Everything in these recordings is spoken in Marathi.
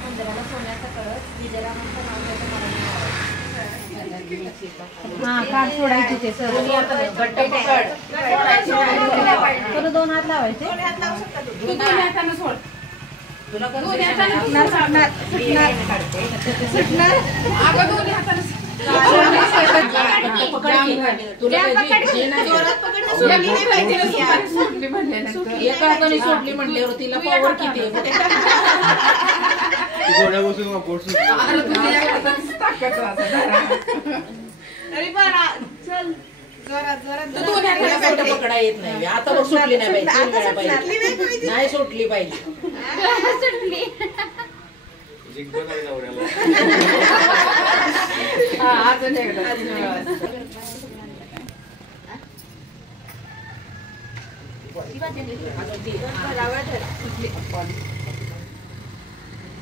मंदिराला सोन्याचा कळस विजयरामांचं नाव सोडायची ते सर दोन हात लावायचे सोडली म्हणल्यावर तिला पावर किती पकडा येत नाही आता सुटली नाही पाहिजे नाही सुटली पाहिजे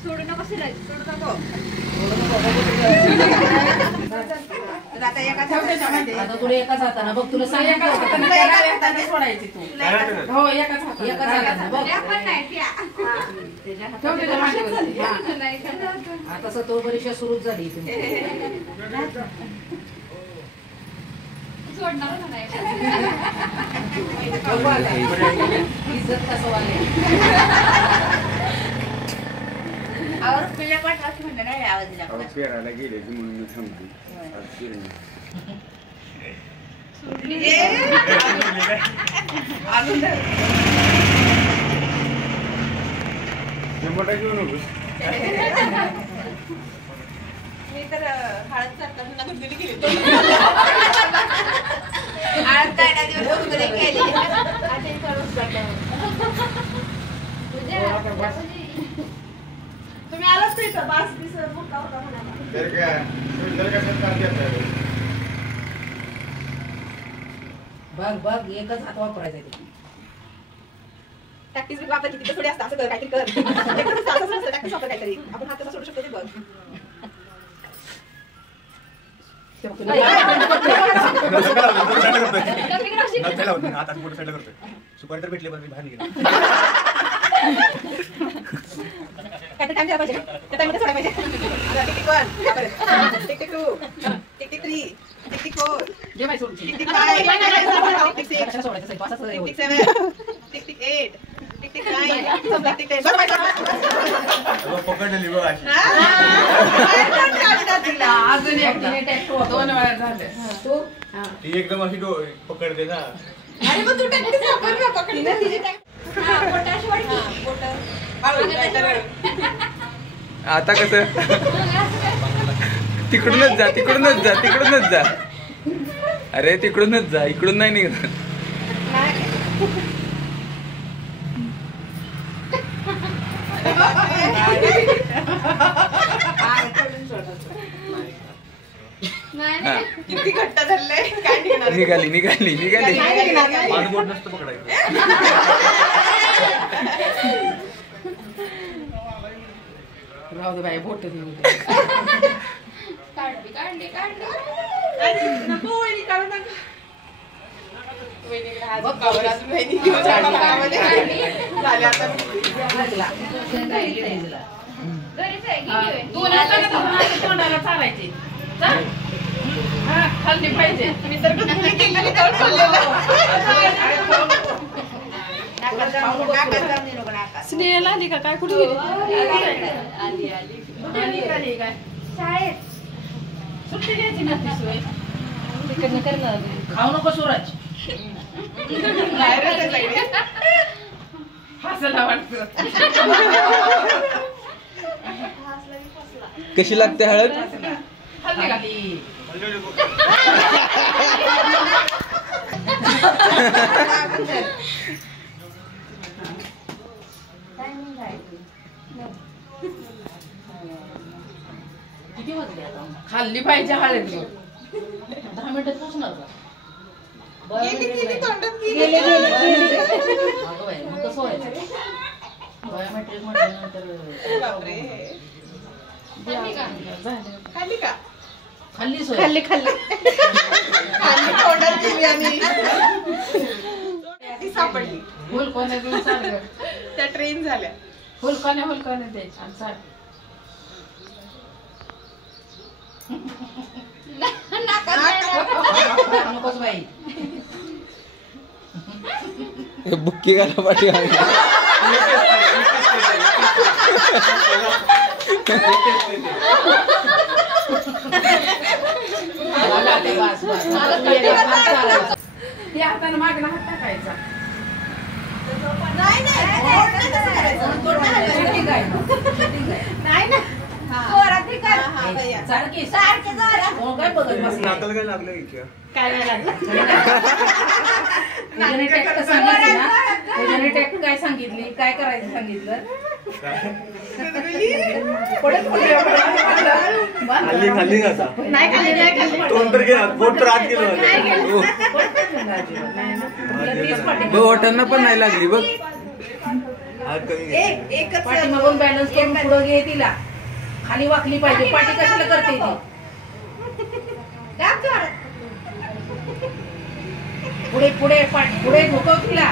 सोडू नको सोडू नको आता तुला एकाच हाताने बघ तुला सांगितलं सोडायची तू हो एकाच आता सत्व परीक्षा सुरूच झाली इज्जत कसं वाले पेरायला गेले म्हणून थांबली घेऊ नको मी तर हळद चालताना गुडगुडी गेली हळद काढा दिवस गुडगुडी केली तुम्ही आलाच नाही का बास बिस मोठा होता म्हणाला तर काय काम घेता बघ बघ एकच हात वापरायचा प्रॅक्टिस बिक वापर किती थोडी असतं असं कर काहीतरी कर प्रॅक्टिस वापर काहीतरी आपण हात कसा सोडू शकतो ते बघ सुपारी तर भेटले बाहेर निघेल काहीतरी टाइम द्यायला पाहिजे त्या टाइममध्ये सोडायला पाहिजे tick 1 tick 2 tick 3 tick 4 tick 5 tick 6 tick 7 tick 8 tick 9 समजा टिक 10 पकडली बघ अजून एक दोन वेळा झाले तू ती एकदम अशी पकडते ना अरे मग तू प्रॅक्टिस वापर ना पकडली तिची पोटाश वाढली आता कसं तिकडूनच जा तिकडूनच जा तिकडूनच जा अरे तिकडूनच जा इकडून नाही निघत किती घट्ट धरले काय निघणार निघाली निघाली निघाली माझं बोट नसतं पकडायचं राहू दे बाई बोट देऊ नको वहिनी काढू नका तोंडाला चालायचे खाल्ली पाहिजे स्नेहला आली का काय कुठे आली काय शाळेत सुट्टी घ्यायची नसती सोय खाऊ नको सूरज हसायला वाटत कशी लागते हळद हल्ली का ती किती वाजले आता खाल्ली पाहिजे हळद 10 मिनिटात पोहोचणार का गेले अगं बाई मग कसं व्हायचं बायोमेट्रिक म्हटल्यानंतर खाल्ली का खाल्ली सोय खाल्ली खाल्ली खाल्ली तोंडात ठेवली आणि ती सापडली फुलकोने देऊन सांग त्या ट्रेन झाल्या फुलकोने ते आणि सांग नकोच बाई बुक्की घाला पाठी बस ते हाताने मागणं हात टाकायचा नाही ना सारखी काय बघत बसली नाकाला काय लागलं की काय नाही लागलं पूजाने टेक्ट सांगितली ना पूजाने टेक्ट काय सांगितली काय करायचं सांगितलं खाल्ली खाल्ली का आता नाही खाल्ली तोंड तर गेला पोट तर आत गेलं बघ हॉटेलना पण नाही लागली बघ हात कमी घे. एकच पाठीमागून बॅलन्स करून पुढे घे तिला खाली वाकली पाहिजे पाठी कशाला करते ती पुढे पुढे पुढे झोकव तिला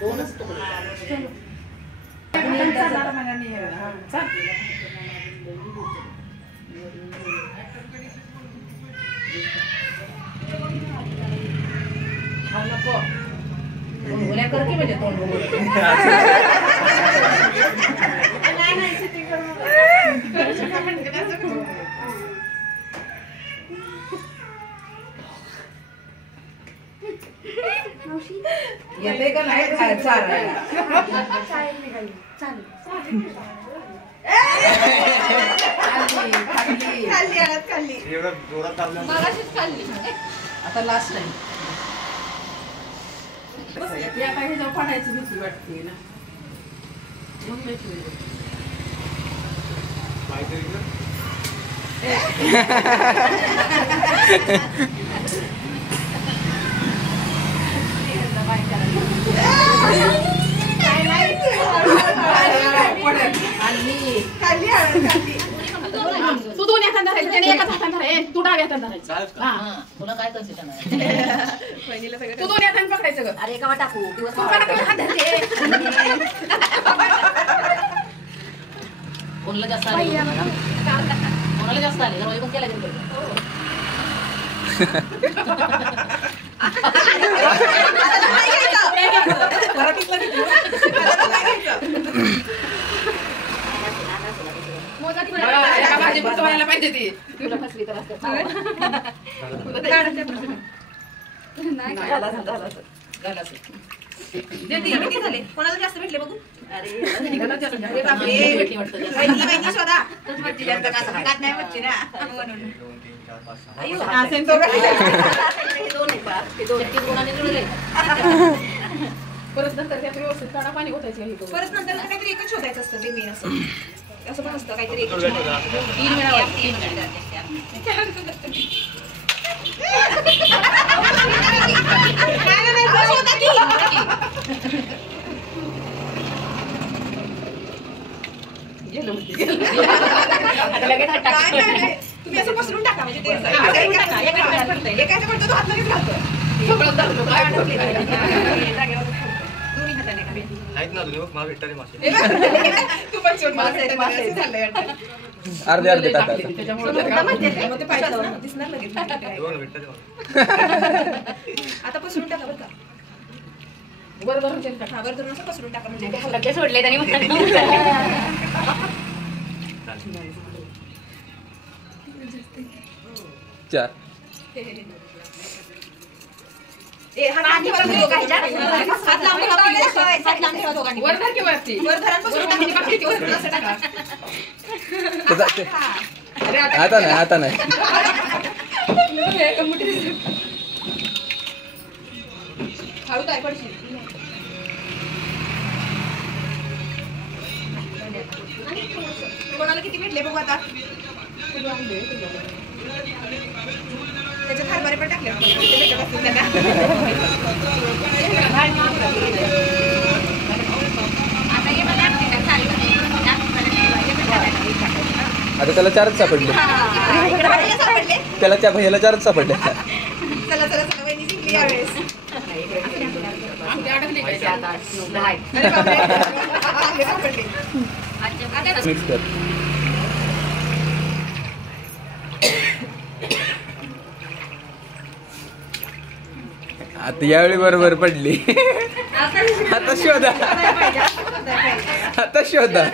दोनच नको बोल्या कर की म्हणजे तोंड येते का नाही चालायला खाल्ली एवढं जोरात दाबलं. आता लास्ट टाइम या काही जाऊ पडायची भीती वाटते ना मग नाही ठेवलं. काहीतरी कर. तू दोन्ही हातात धरायचं त्याने एकाच हातात धरायचं तू डाव्या हातात धरायचं हा तुला काय कन्सेप्ट तू दोन्ही हाताने पकडायचं ग अरे एका टाकू दिवस तू मला कोण हात धरते कोणाला जास्त आले कोणाला जास्त आले रोई पण केला गेलं भाजी व्हायला पाहिजे ती तुला फसली तर असं किती झाले कोणाला जास्त भेटले बघू अरे बापरे. भेटली वाटतं जास्त. बहिणी शोधा दोन, तीन, चार, 5, 6. गुणाने जुळले परत नंतर त्यात व्यवस्थित काढा पाणी ओतायचं परत नंतर काहीतरी एकच शोधायचं असतं ते मेन असं पण असतं काहीतरी एकच 3 वेळा वाटतं, 3 वेळा तुम्ही असं पसरून टाका म्हणजे ते एकाच्या पडतो तो हात लगेच घालतो सगळं धरतो काय दोन्ही हाताने का आहेत ना तुझे बघ मला भेटतात मासे. तू पण सोड मला असं झालंय अर्धे अर्धे टाका मग ते पाहिजे दिसणार लगेच दोन भेटतात मला. आता पसरून टाका बरं का वर धरून टाका वर धरून असं पसरून टाका म्हणजे लगेच सोडले त्यांनी चार हात लांब ठेवा दोघांनी वर धर की वरती वर धरा पसरून टाका म्हणजे बाकी वर असं टाका आता नाही आता नाही हळू काय पडशील आणले बघू आता. त्याच्यात हरभरे पण टाकले ते भेटत असतील त्यांना. आता त्याला 4च सापडले. त्याला त्या भैयाला 4च सापडले. चला चला चला वहिनी जिंकली यावेळेस. अरे बापरे. चांगले सापडले. मिक्स कर. आता यावेळी बरोबर पडली. आता शोधा. आता शोधा.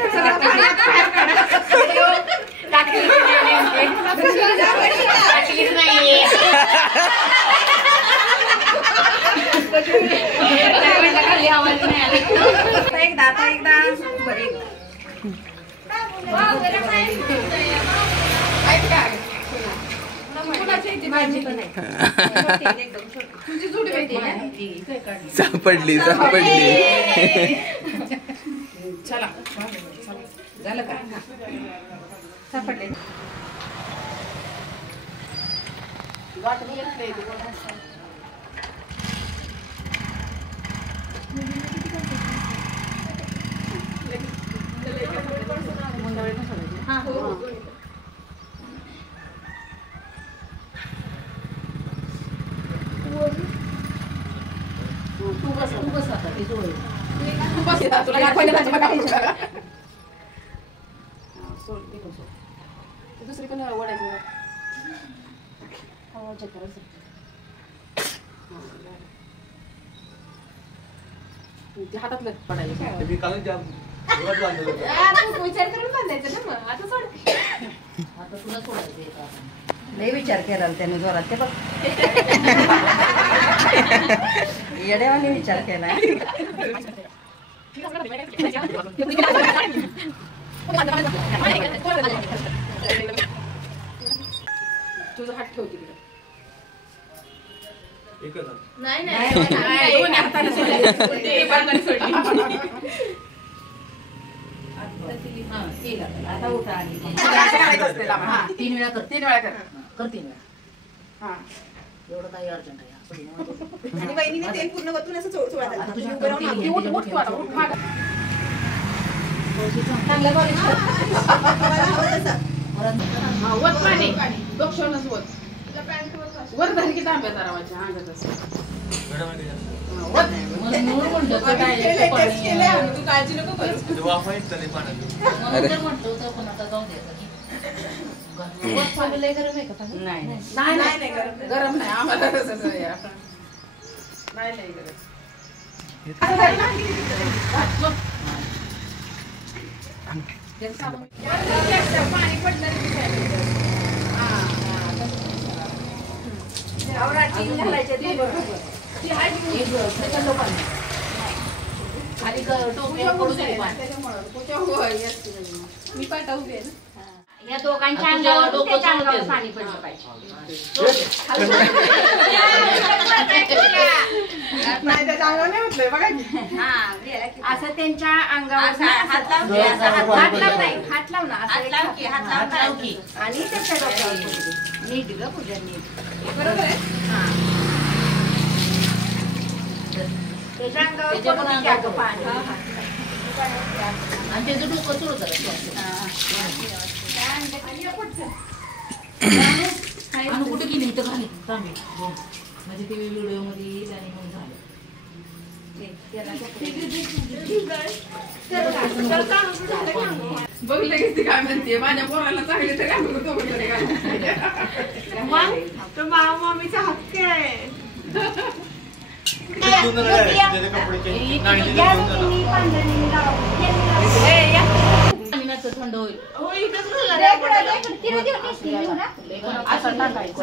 एकदा सापडली. चला झालं का सापडले. तू बस आता ते जोड. तुला दाखवायला पाहिजे बघा. दुसरी पण ओढायची. हातातलं पडायला विचार करून बांधायचं ना मग आता सोड. आता तुला सोडायचं. लय विचार केला त्याने जोरात ते बघ. येड्यावाने विचार केला. तुझा हात ठेव तिकडे. नाही दोन्ही हाताने सोडायचं. आता उठा आणि 3 वेळा कर. 3 वेळा कर. 3 वेळा. हा. एवढं काही अर्जंट आहे. आणि वहिनीने तेल पूर्ण वतून असं चोळायचं. आता तुझी उभं राहून हात मागे. उठ तू आता. उठ मागं. चांगलं कॉलेज कर. मला हवं तसं. हा, वत पाणी. डोक्षणच वत. वर धर की तांब्या धरावाच्या अंगात असं. म्हणून म्हणलं तर काय केलंय, टेस्ट केलंय आम्ही. तू काळजी नको करू. अरे. म्हणतो तर पण आता जाऊन द्यायचं. लय गरम आहे का पाणी? नाही नाही नाही, गरम नाही. गरम नाही आम्हाला तसंच आहे. नाही गरम. पाणी पडलं खाली टोपीवर पडू दे पाणी. मी पाठवते ना. या दोघांच्या तुझ्या अंगावर डोकं त्याच्या अंगावर चोळते. पाणी पडलं पाहिजे. नाही त्याच्या अंगावर नाही म्हटलंय बघा की. असं त्यांच्या अंगावर असं हात लाव की, डोळ्याचा असं हात वर हात पडलं. लाव नाही, हात लाव ना असं हात एक लाव हात की, हात लाव. हात लाव की. आणि त्याच्या डोक्यावर पडू दे. नीट ग पूजा नीट. बरोबर आहे. त्याच्या अंगावर त्याच्या पण पडू दे अंगावर अगं पाणी. आणि त्याचं डोकं चोळ जरा. आणि कुठे गेली इथं घाली तांबे. म्हणजे ते व्हिडिओ मध्ये येईल आणि मग झालं. बघ लगेच ती काय म्हणते माझ्या पोराला चांगले तरी आम्ही तो म्हटलं काय. तो मामीचा हक्क आहे. पाण्याचं थंड होईल. असं टाकायचं.